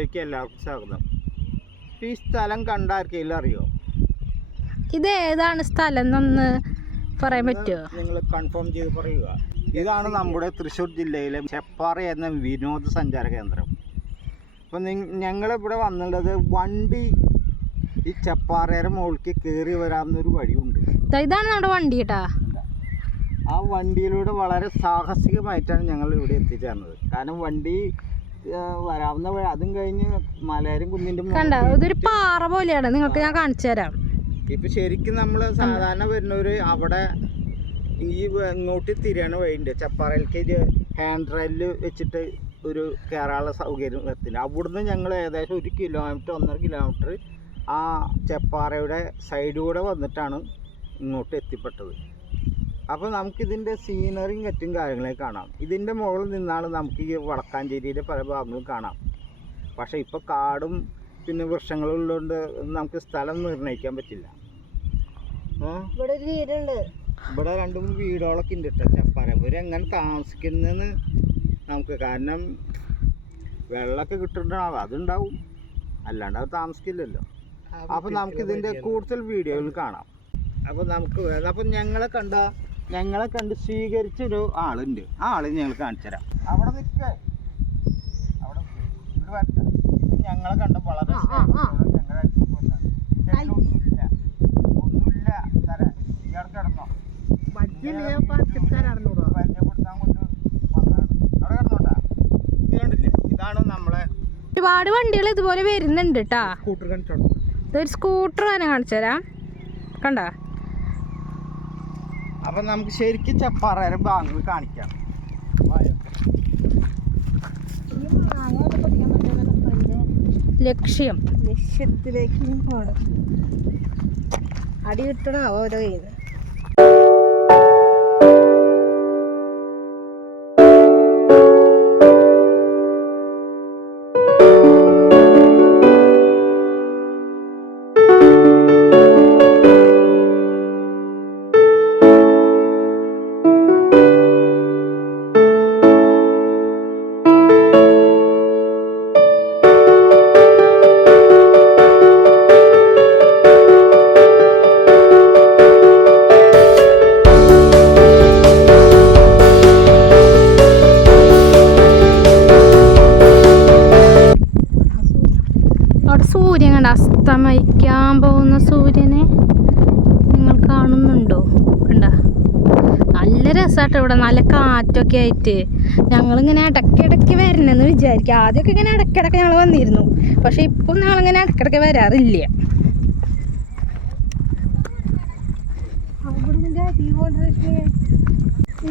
വീഡിയോയിലേക്ക് എല്ലാവർക്കും സ്വാഗതം. ഈ സ്ഥലം കണ്ട ആർക്കെങ്കിലും അറിയോ? ഇത് ഏതാണ് സ്ഥലം എന്നൊന്ന് പറയാൻ പറ്റുമോ? നിങ്ങൾ കൺഫേം ചെയ്ത് പറയുക. ഇതാണ് നമ്മുടെ തൃശ്ശൂർ ജില്ലയിലെ ചെപ്പാറ എന്ന വിനോദസഞ്ചാര കേന്ദ്രം. അപ്പം ഞങ്ങളിവിടെ വന്നുള്ളത് വണ്ടി ഈ ചെപ്പാറയുടെ മുകളിലേക്ക് കയറി വരാവുന്നൊരു വഴിയുണ്ട്. ഇതാണ് നമ്മുടെ വണ്ടി കേട്ടാ. ആ വണ്ടിയിലൂടെ വളരെ സാഹസികമായിട്ടാണ് ഞങ്ങൾ ഇവിടെ എത്തിച്ചേർന്നത്. കാരണം വണ്ടി വരാവുന്ന വഴി, അതും കഴിഞ്ഞ് മലയാരം കുന്നിൻ്റെ കണ്ട ഇതൊരു പാറ പോലെയാണ്. നിങ്ങൾക്ക് ഞാൻ കാണിച്ചു തരാം. ഇപ്പൊ ശരിക്കും നമ്മൾ സാധാരണ വരുന്നവര് അവിടെ ഈ ഇങ്ങോട്ട് തിരിയണ വഴിയുണ്ട്. ചെപ്പാറയിലേക്ക് ഹാൻഡ് റെയിൽ വെച്ചിട്ട് ഒരു കയറാനുള്ള സൗകര്യം എത്തില്ല. അവിടുന്ന് ഞങ്ങൾ ഏകദേശം 1 കിലോമീറ്റർ 1.5 കിലോമീറ്റർ ആ ചെപ്പാറയുടെ സൈഡിലൂടെ വന്നിട്ടാണ് ഇങ്ങോട്ട് എത്തിപ്പെട്ടത്. അപ്പോൾ നമുക്കിതിൻ്റെ സീനറിയും മറ്റും കാര്യങ്ങളെ കാണാം. ഇതിൻ്റെ മുകളിൽ നിന്നാണ് നമുക്ക് ഈ വടക്കാഞ്ചേരിയിലെ പല ഭാഗങ്ങളും കാണാം. പക്ഷേ ഇപ്പോൾ കാടും പിന്നെ വൃക്ഷങ്ങളും ഉള്ളതുകൊണ്ട് നമുക്ക് സ്ഥലം നിർണ്ണയിക്കാൻ പറ്റില്ല. ഇവിടെ ഒരു വീടുണ്ട്. ഇവിടെ 2-3 വീടുകളൊക്കെ ഉണ്ട് കേട്ടോ ചെപ്പാറ. ഇവരെങ്ങനെ താമസിക്കുന്നതെന്ന് നമുക്ക്, കാരണം വെള്ളമൊക്കെ കിട്ടുന്നുണ്ടാവും, അതുണ്ടാവും, അല്ലാണ്ട് അത് താമസിക്കില്ലല്ലോ. അപ്പോൾ നമുക്കിതിൻ്റെ കൂടുതൽ വീഡിയോകൾ കാണാം. അപ്പോൾ നമുക്ക് അപ്പം ഞങ്ങളെ കണ്ട് സ്വീകരിച്ചൊരു ആളുണ്ട്. ആ ആളിന് ഞങ്ങൾ കാണിച്ചു തരാം. അവിടെ നിൽക്കേ, അവിടെ ഇവിടെ വരട്ടെ. ഇത് ഞങ്ങളെ കണ്ട വളരെ ഒന്നുമില്ല തരാൻ. ഇയാൾ കിടന്നോ? പരിചയപ്പെടുത്താൻ കൊണ്ട് വന്നതാണ്. അവിടെ കിടന്നോട്ടാ. ഇത് കണ്ടില്ലേ, ഇതാണ് നമ്മളെ. ഒരുപാട് വണ്ടികൾ ഇതുപോലെ വരുന്നുണ്ട് കേട്ടാ. സ്കൂട്ടർ കാണിച്ചോ? ഇതൊരു സ്കൂട്ടർ തന്നെ കാണിച്ചു തരാം. കണ്ട. അപ്പം നമുക്ക് ശരിക്കും ചെപ്പാറയുടെ ഭാഗങ്ങൾ കാണിക്കാം. ലക്ഷ്യത്തിലേക്ക് പോകണം. അടി കിട്ടണോ ഓരോ കയ്യിൽ. സൂര്യൻ കണ്ട, അസ്തമിക്കാൻ പോകുന്ന സൂര്യനെ നിങ്ങൾ കാണുന്നുണ്ടോ? കണ്ട, നല്ല രസമാട്ടോ ഇവിടെ. നല്ല കാറ്റൊക്കെ ആയിട്ട് ഞങ്ങളിങ്ങനെ ഇടയ്ക്കിടയ്ക്ക് വരണമെന്ന് വിചാരിക്കും. ആദ്യമൊക്കെ ഇങ്ങനെ ഇടയ്ക്കിടയ്ക്ക് ഞങ്ങൾ വന്നിരുന്നു. പക്ഷെ ഇപ്പം ഞങ്ങളിങ്ങനെ ഇടയ്ക്കിടയ്ക്ക് വരാറില്ല.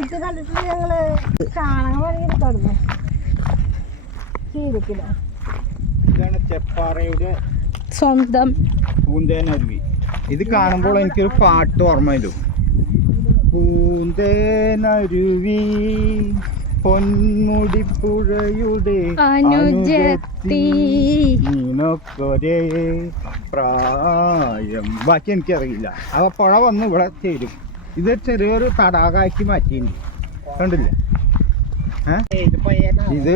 ഇത് കണ്ടിട്ട് ഞങ്ങള് കാണാൻ ചെയ്തിട്ടില്ല. ഇതാണ് ചെപ്പാറയുടെ സ്വന്തം പൂന്തേനരുവി. ഇത് കാണുമ്പോൾ എനിക്കൊരു പാട്ട് ഓർമ്മ വരും. പൂന്തേനരുവി പൊന്മുടിപ്പുഴയുടെ അനുജത്തി നിനക്കൊരേ പ്രായം. ബാക്കി എനിക്കറിയില്ല. അപ്പൊ പുഴ വന്ന് ഇവിടെ ചേരും. ഇത് ചെറിയൊരു തടാകമാക്കി മാറ്റിയിട്ടുണ്ട്. കണ്ടില്ലേ? ഇത്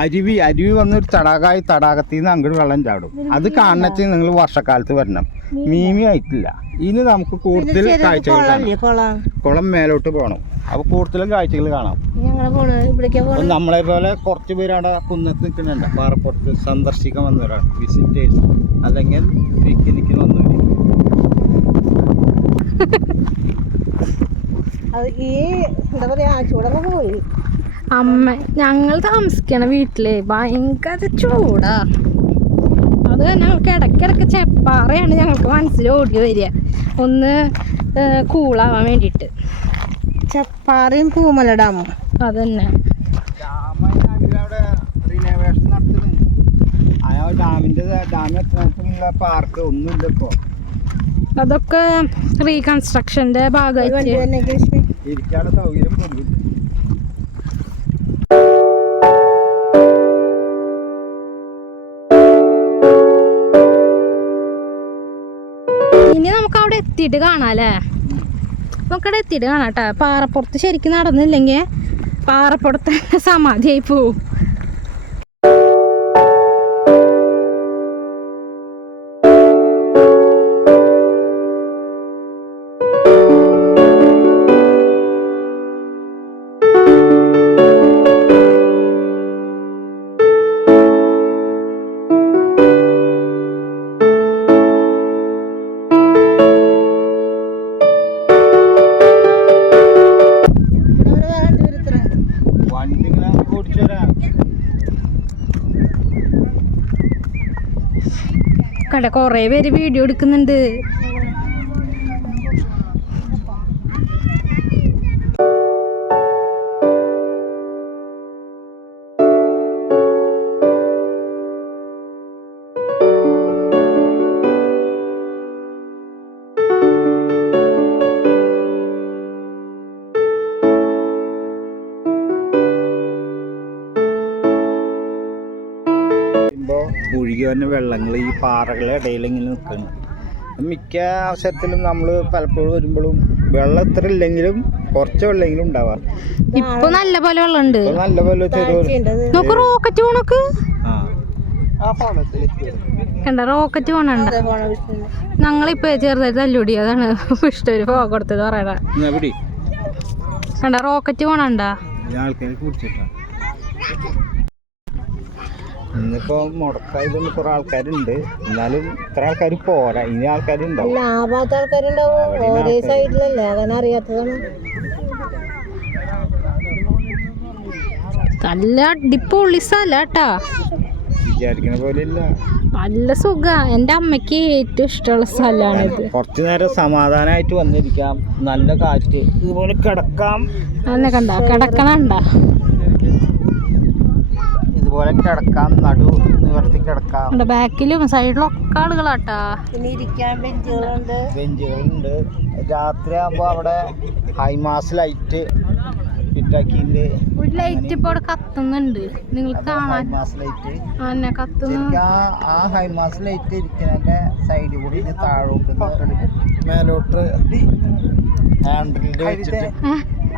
അരുവി വന്നൊരു തടാകമായി. തടാകത്തിൽ നിന്ന് അങ്ങോട്ട് വെള്ളം ചാടും. അത് കാണണമെന്ന് നിങ്ങൾ വർഷക്കാലത്ത് വരണം. മീമി ആയിട്ടില്ല. ഇനി നമുക്ക് കൂടുതൽ കാഴ്ചകൾ കാണാം. കുളം മേലോട്ട് പോകണം. അപ്പൊ കൂടുതലും കാഴ്ചകൾ കാണാം. നമ്മളെ പോലെ കുറച്ച് പേരാണ് കുന്നത്ത് നിൽക്കുന്നുണ്ട്. പാറപ്പുറത്ത് സന്ദർശിക്കാൻ വന്നവരാണ്, വിസിറ്റേഴ്സ്, അല്ലെങ്കിൽ പിക്നിക്കിന് വന്നവര്. അമ്മ ഞങ്ങൾ താമസിക്കണ വീട്ടില് ഭയങ്കര ചൂടാ. അത് ഞങ്ങൾക്ക് ഇടയ്ക്കിടയ്ക്ക് ചെപ്പാറയാണ് ഞങ്ങൾക്ക് മനസ്സിൽ ഓടി വരിക, ഒന്ന് കൂളാവാൻ വേണ്ടിയിട്ട്. ചെപ്പാറയും പൂമല ഡാമും അതന്നെ. പാർക്ക് ഒന്നുമില്ല ഇപ്പൊ. അതൊക്കെ റീകൺസ്ട്രക്ഷന്റെ ഭാഗമായിട്ട് ഇരിക്കാനുള്ള സൗകര്യം ഒന്നുമില്ല. ഇനി നമുക്ക് അവിടെ എത്തിയിട്ട് കാണാല്ലേ? നമുക്കവിടെ എത്തിയിട്ട് കാണാം കേട്ടോ. പാറപ്പുറത്ത് ശരിക്കും നടന്നില്ലെങ്കിൽ പാറപ്പുറത്ത് സമാധിയായി പോവും. കണ്ട കൊറേ പേര് വീഡിയോ എടുക്കുന്നുണ്ട്. ഒഴുകി വന്ന വെള്ളങ്ങൾ ഈ പാറകളുടെ ഇടയിൽ ഇങ്ങനെ നിൽക്കുന്നു. മിക്ക അവസരത്തിലും നമ്മൾ പലപ്പോഴും വരുമ്പോഴും വെള്ളം ഇത്ര ഇല്ലെങ്കിലും കുറച്ച് വെള്ളമെങ്കിലും ഉണ്ടാവാം. ഇപ്പൊ നല്ല പോലെ വെള്ളമുണ്ട്, നല്ല പോലെ റോക്കറ്റ് പോണക്ക് കണ്ട റോക്കറ്റ് പോണണ്ട. ഞങ്ങളിപ്പോ ചെറുതായിട്ട് തല്ലുടി, അതാണ് ഇഷ്ടം ഒരു ഫോൺ കൊടുത്തത് പറയണ. കണ്ട റോക്കറ്റ് പോണണ്ട. ഇന്നിപ്പോ മുടക്കായതുകൊണ്ട് കുറെ ആൾക്കാരുണ്ട്, എന്നാലും ഇത്ര ആൾക്കാർ പോരാ, ഇനി ആൾക്കാരുണ്ടാവും. നല്ല അടിപൊളി സ്ഥലാട്ടാ, വിചാരിക്കണ പോലെ ഇല്ല. നല്ല സുഖ. എൻ്റെ അമ്മയ്ക്ക് ഏറ്റവും ഇഷ്ടമുള്ള സ്ഥലമാണിത്. കുറച്ചു നേരം സമാധാനമായിട്ട് വന്നിരിക്കാം, നല്ല കാറ്റ്, ഇതുപോലെ കിടക്കാം. അന്നെ കണ്ട കിടക്കണണ്ട, ഇതുപോലെ കിടക്കാം, നടു നിവർത്തി കിടക്കാം. ബാക്കിലും സൈഡിലൊക്കെ ആളുകളാട്ടാ. ബെഞ്ചുകളുണ്ട്. രാത്രി ആകുമ്പോ അവിടെ ഹൈമാസ് ലൈറ്റ് ഫിറ്റാക്കിയിട്ടുണ്ട്. ഒരു ലൈറ്റ് ഇപ്പൊ അവിടെ കത്തുന്നുണ്ട്, നിങ്ങൾ കാണാൻ. അന്നെ കത്തുന്നു. ആ ഹൈമാസ് ലൈറ്റ് ഇരിക്കുന്നതിന്റെ സൈഡിൽ കൂടി താഴോട്ട് മേലോട്ട് ഹാൻഡിലിൽ വെച്ചിട്ട്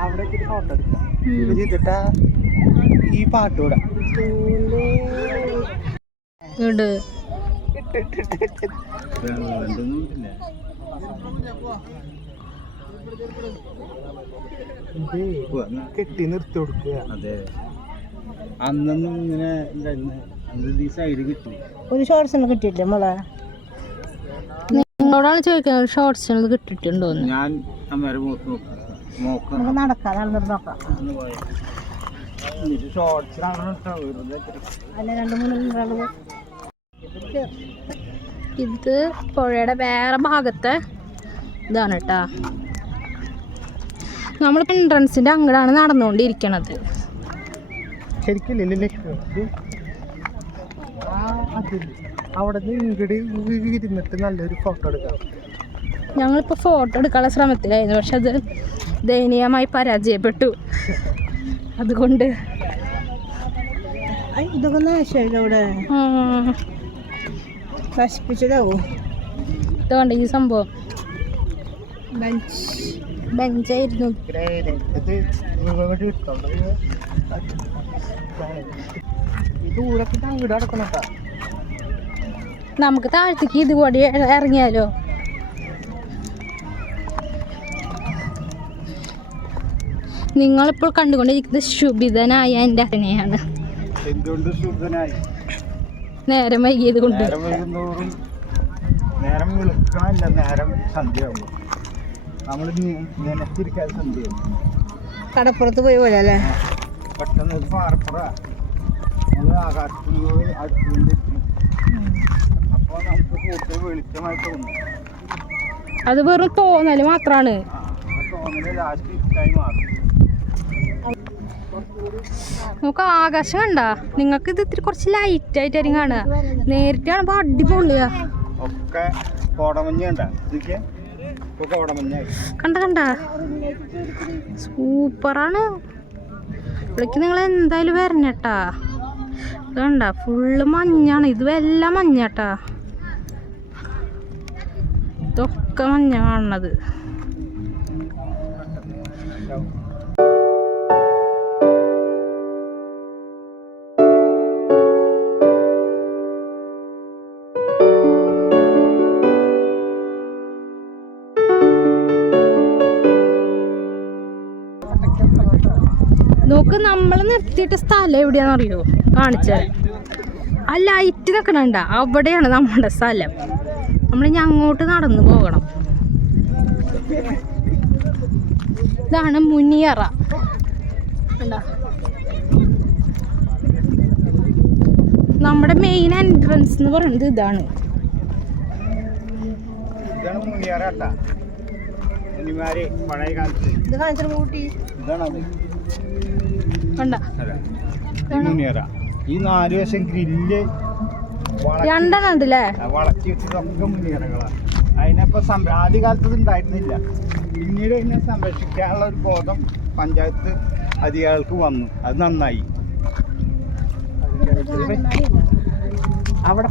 അവിടെ ഫോട്ടോ എടുക്കാം. ഈ പാട്ടൂടെ കെട്ടി നിർത്തി കൊടുക്കുക. അതെ, അന്നൊന്നും ഇങ്ങനെ ഈ സൈഡ് കിട്ടി. ഒരു ഷോർട്സിന് കിട്ടിയില്ലേ മോളെ? നിങ്ങളോടാണ് ചോദിക്കുന്നത്, ഷോർട്സിന് കിട്ടിയിട്ടുണ്ടോ? ഞാൻ അമ്മേരെ നടക്കാം, നോക്കാം. ഇത് പുഴയുടെ വേറെ ഭാഗത്തെ ഇതാണ് കേട്ടാ. നമ്മളിപ്പോൾ എൻട്രൻസിൻ്റെ അങ്ങടാണ് നടന്നുകൊണ്ടിരിക്കണത്. ശരിക്കും അവിടെ ഇരുന്നിട്ട് നല്ലൊരു ഫോട്ടോ എടുക്കാം. ഞങ്ങളിപ്പോൾ ഫോട്ടോ എടുക്കാനുള്ള ശ്രമത്തിലായിരുന്നു, പക്ഷെ അത് ദയനീയമായി പരാജയപ്പെട്ടു. അതുകൊണ്ട് ഇതൊക്കെ നാശമായില്ലേ, നശിപ്പിച്ചതാവോ? ഇതുകൊണ്ട് ഈ സംഭവം ബെഞ്ചായിരുന്നു. നമുക്ക് താഴത്തേക്ക് ഇതുകൂടി ഇറങ്ങിയാലോ? നിങ്ങളിപ്പോൾ കണ്ടുകൊണ്ടിരിക്കുന്നത് ശുഭിതനായ എൻ്റെ അച്ഛനെയാണ്. നേരം വൈകിയത് കൊണ്ട്. നേരം വിളിക്കണല്ല, നേരം സന്ധ്യയാകുമ്പോ നമ്മൾ നനച്ചിരിക്കാതെ സന്ധ്യയാകും. കടപ്പുറത്ത് പോയി പോലെ അല്ലേ? പെട്ടെന്ന് ഒരു പാറപ്പുറ നമ്മൾ ആകാശത്തിനോട് അടുത്തുകൊണ്ടിരിക്കും. അപ്പോൾ നമുക്ക് കൂടുതൽ വെളിച്ചമായി തോന്നും. അത് വെറും തോന്നൽ മാത്രമാണ്. തോന്നല് ലാസ്റ്റ് ഇഷ്ടായി മാറും. നമുക്ക് ആകാശം കണ്ട, നിങ്ങൾക്ക് ഇത് ഇത്തിരി കുറച്ച് ലൈറ്റ് ആയിട്ടായിരിക്കും കാണുക, നേരിട്ട് കാണുമ്പോ അടിപൊളിയാ. ഒക്കെ കോടമഞ്ഞ കണ്ട കണ്ട സൂപ്പറാണ്. ഇവിടേക്ക് നിങ്ങൾ എന്തായാലും വരണേട്ടാ. ഇത് കണ്ട ഫുള്ള് മഞ്ഞാണ്, ഇത് എല്ലാം മഞ്ഞാട്ടാ, ഇതൊക്കെ മഞ്ഞ കാണുന്നത്. നോക്ക്, നമ്മൾ നിർത്തിയിട്ട സ്ഥലം എവിടെയാണെന്നറിയോ? കാണിച്ചത് ആ ലൈറ്റ് നിൽക്കണണ്ട, അവിടെയാണ് നമ്മുടെ സ്ഥലം. നമ്മൾ ഇനി അങ്ങോട്ട് നടന്നു പോകണം. ഇതാണ് മുനിയറ. നമ്മുടെ മെയിൻ എൻട്രൻസ് എന്ന് പറയുന്നത് ഇതാണ്. ഇതാണ് മുനിയറാട്ടാ. മുനിമാര് പഴയ കാലത്ത് ഇത് കാണിച്ചിട്ട് കൂട്ടി. ഇതാണത്. കണ്ട ഈ മുനിയറ ഈ 4 വശം ഗ്രില്ല് രണ്ടെണ്ണം ഉണ്ടല്ലേ? വളച്ച് വെച്ചതൊക്കെ മുനിയറകളാണ്. അതിനപ്പോ ആദ്യകാലത്ത് ഉണ്ടായിരുന്നില്ല. പിന്നീട് ഇതിനെ സംരക്ഷിക്കാനുള്ള ഒരു ബോധം പഞ്ചായത്ത് അധികാരികൾക്ക് വന്നു. അത് നന്നായി. അവിടെ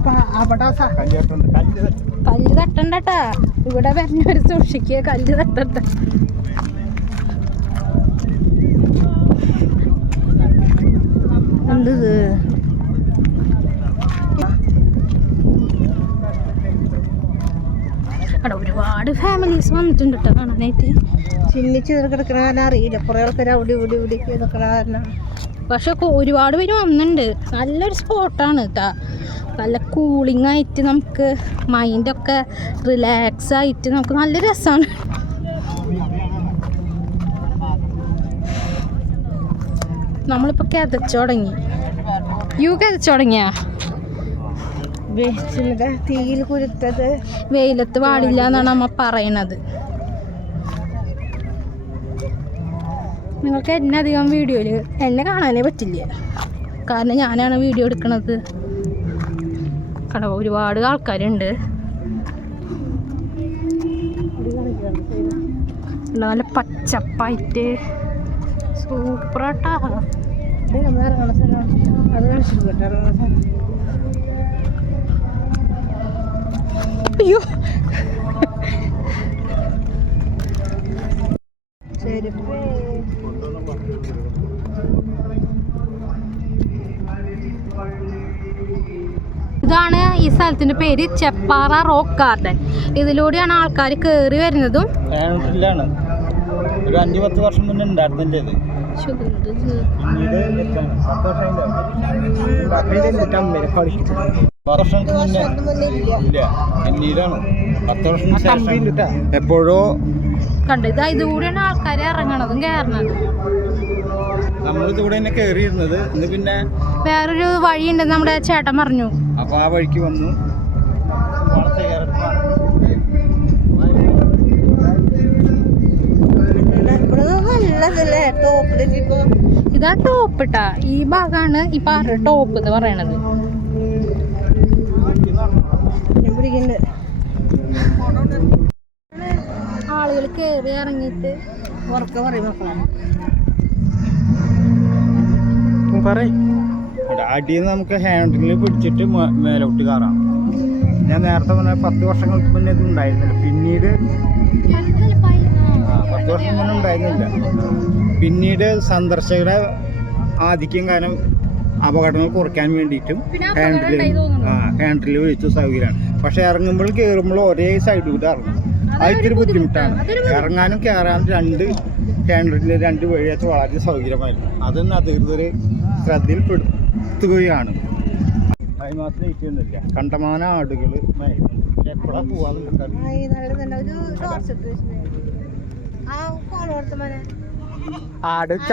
കല്ലേട്ടുണ്ട്. കല്ല് തട്ടണ്ടട്ടാ. ഇവിടെ വരുന്നവര് സൂക്ഷിക്കുക, കല്ല് തട്ടണ്ട. എന്തത്? അവിടെ ഒരുപാട് ഫാമിലീസ് വന്നിട്ടുണ്ട് കേട്ടോ കാണാനായിട്ട്. ചിന്നിച്ച് കിടക്കണ കാരണം അറിയില്ല. കുറെ ആൾക്കാർ അവിടെ ഇവിടെ ഇവിടെ കിടക്കണ കാരണം. പക്ഷെ ഒരുപാട് പേര് വന്നിട്ടുണ്ട്. നല്ലൊരു സ്പോട്ടാണ് കേട്ടോ. നല്ല കൂളിംഗ് ആയിട്ട് നമുക്ക് മൈൻഡൊക്കെ റിലാക്സ് ആയിട്ട് നമുക്ക് നല്ല രസമാണ്. നമ്മളിപ്പോൾ കിതച്ചു തുടങ്ങി. കിതച്ചു തുടങ്ങിയാ? തീയിൽ കുരുത്തത് വെയിലത്ത് പാടില്ല എന്നാണ് അമ്മ പറയണത്. നിങ്ങൾക്ക് എന്നെ അധികം വീഡിയോയിൽ എന്നെ കാണാനേ പറ്റില്ല. കാരണം ഞാനാണ് വീഡിയോ എടുക്കണത്. ഒരുപാട് ആൾക്കാരുണ്ട്. നല്ല പച്ചപ്പായിട്ട് സൂപ്പറാട്ടാ. നമ്മൾ ഇറങ്ങണ സ്ഥലം അത് കാണിച്ചിട്ട് ഇറങ്ങണ സ്ഥലം. അയ്യോ ചെരുപ്പേ. ഇതാണ് ഈ സ്ഥലത്തിന്റെ പേര്, ചെപ്പാറ റോക്ക് ഗാർഡൻ. ഇതിലൂടെയാണ് ആൾക്കാർ കയറി വരുന്നതും. ഒരു 5-10 വർഷം മുന്നേ ഉണ്ടായിരുന്നില്ല ഇത്. എപ്പോഴോ കണ്ടു. ഇതുകൂടെയാണ് ആൾക്കാർ ഇറങ്ങണതും കയറണതും. നമ്മളിതുകൂടെ തന്നെ കയറിയിരുന്നത്. ഇന്ന് പിന്നെ വേറൊരു വഴിയുണ്ടെന്ന് നമ്മുടെ ചേട്ടൻ പറഞ്ഞു. അപ്പൊ ആ വഴിക്ക് വന്നു. ഇതാ ടോപ്പ് ഇട്ടാ. ഈ ഭാഗമാണ് ഈ പാറ ടോപ്പ് എന്ന് പറയണത്. ആളുകൾ കയറി ഇറങ്ങിയിട്ട് ഉറക്കം പറയും മക്കളാണ്. അടിയിൽ നമുക്ക് ഹാൻഡിൽ പിടിച്ചിട്ട് മേലോട്ട് കയറാം. ഞാൻ നേരത്തെ പറഞ്ഞ 10 വർഷങ്ങൾക്ക് മുന്നേ ഇത് ഉണ്ടായിരുന്നില്ല. പിന്നീട് 10 വർഷം മുന്നേ ഉണ്ടായിരുന്നില്ല. പിന്നീട് സന്ദർശകരുടെ ആധിക്യം കാരണം അപകടങ്ങൾ കുറയ്ക്കാൻ വേണ്ടിയിട്ടും ഹാൻഡിൽ വെച്ച് സൗകര്യമാണ്. പക്ഷെ ഇറങ്ങുമ്പോൾ കയറുമ്പോൾ ഒരേ സൈഡ് കൂടെ ഇറങ്ങും. അതിൽ ബുദ്ധിമുട്ടാണ്. ഇറങ്ങാനും കയറാനും 2 ഹാൻഡിൽ 2 വഴിയായിട്ട് വളരെ സൗകര്യമായിരുന്നു. അതൊന്നും അധികൃതർ ശ്രദ്ധയിൽപ്പെടുത്തുകയാണ്. അതിന് മാത്രം ഏറ്റുന്നില്ല. കണ്ടമാന ആടുകൾ എപ്പോഴാ പോവാന്ന് ആട്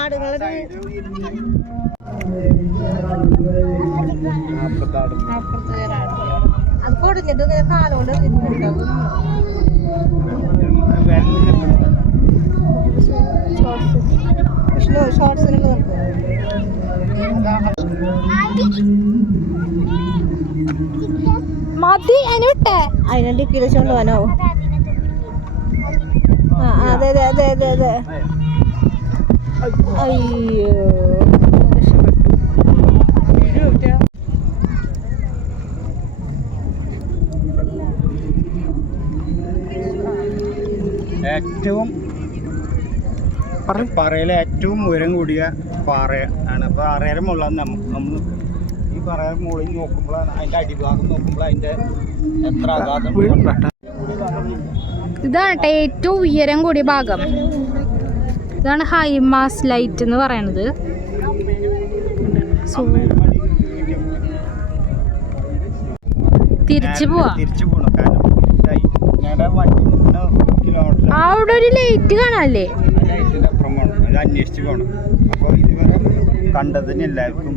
ആടുകളെ അത് പൊടിഞ്ഞിട്ട് ഇങ്ങനെ കാലുകൊണ്ട് ഷോർട്സിനൊക്കെ മതി അതിനിട്ടെ. അതിനെ ഡിക്കിയിൽ കൊണ്ടുപോകാനാവും. അതെ അതെ അതെ അതെ അതെ. അയ്യോ ഏറ്റവും പാറയിലെ ഏറ്റവും ഉയരം കൂടിയ പാറ ആണ്. പാറയുടെ മുകളിൽ നമ്മൾ ഈ പാറയുടെ മുകളിൽ നോക്കുമ്പോഴാണ് അതിൻ്റെ അടിഭാഗം നോക്കുമ്പോൾ അതിൻ്റെ എത്ര ആഘാതം. ഇതാണ് ഏറ്റവും ഉയരം കൂടിയ ഭാഗം. ഇതാണ് ഹൈമാസ് ലൈറ്റ് എന്ന് പറയണത്. തിരിച്ചു പോവാ. തിരിച്ചു പോകണം. കാരണം ഞങ്ങളുടെ വണ്ടി നിൽക്കുന്ന കിലോമീറ്റർ അവിടെ ഒരു ലൈറ്റ് കാണാല്ലേ? ലൈറ്റിൻ്റെ അപ്പുറം പോകണം, അത് അന്വേഷിച്ച് പോകണം. അപ്പോൾ ഇതുവരെ കണ്ടതിന് എല്ലാവർക്കും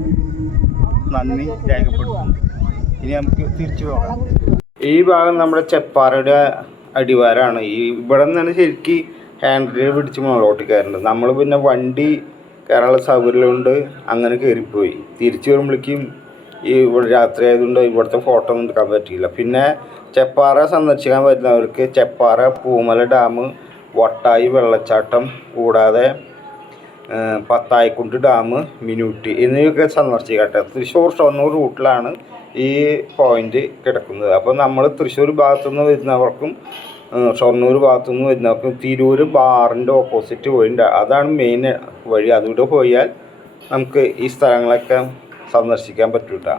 നന്ദി രേഖപ്പെടുത്തുന്നു. ഇനി നമുക്ക് തിരിച്ചു പോകാം. ഈ ഭാഗം നമ്മുടെ ചെപ്പാറയുടെ അടിവാരമാണ്. ഈ ഇവിടെ നിന്നാണ് ശരിക്കും ഹാൻഡിൽ പിടിച്ച് മുകളോട്ട് കയറേണ്ടത്. നമ്മൾ പിന്നെ വണ്ടി കയറാനുള്ള സൗകര്യം കൊണ്ട് അങ്ങനെ കയറിപ്പോയി. തിരിച്ചു വരുമ്പോഴേക്കും ഈ ഇവിടെ രാത്രി ആയതുകൊണ്ട് ഇവിടുത്തെ ഫോട്ടോ ഒന്നും എടുക്കാൻ പറ്റിയില്ല. പിന്നെ ചെപ്പാറ സന്ദർശിക്കാൻ വരുന്നവർക്ക് ചെപ്പാറ പൂമല ഡാം, വട്ടായി വെള്ളച്ചാട്ടം കൂടാതെ പത്തായിക്കുണ്ട് ഡാം, മിനൂട്ടി എന്നിവയൊക്കെ സന്ദർശിക്കട്ടെ. തൃശ്ശൂർ ഷൊർണൂർ റൂട്ടിലാണ് ഈ പോയിന്റ് കിടക്കുന്നത്. അപ്പോൾ നമ്മൾ തൃശ്ശൂർ ഭാഗത്തുനിന്ന് വരുന്നവർക്കും ഷൊർണൂർ ഭാഗത്തുനിന്ന് വരുന്നവർക്കും തിരൂർ ബാറിൻ്റെ ഓപ്പോസിറ്റ് പോയിന്റ്, അതാണ് മെയിൻ വഴി. അതുകൂടെ പോയാൽ നമുക്ക് ഈ സ്ഥലങ്ങളൊക്കെ സന്ദർശിക്കാൻ പറ്റൂട്ടാ.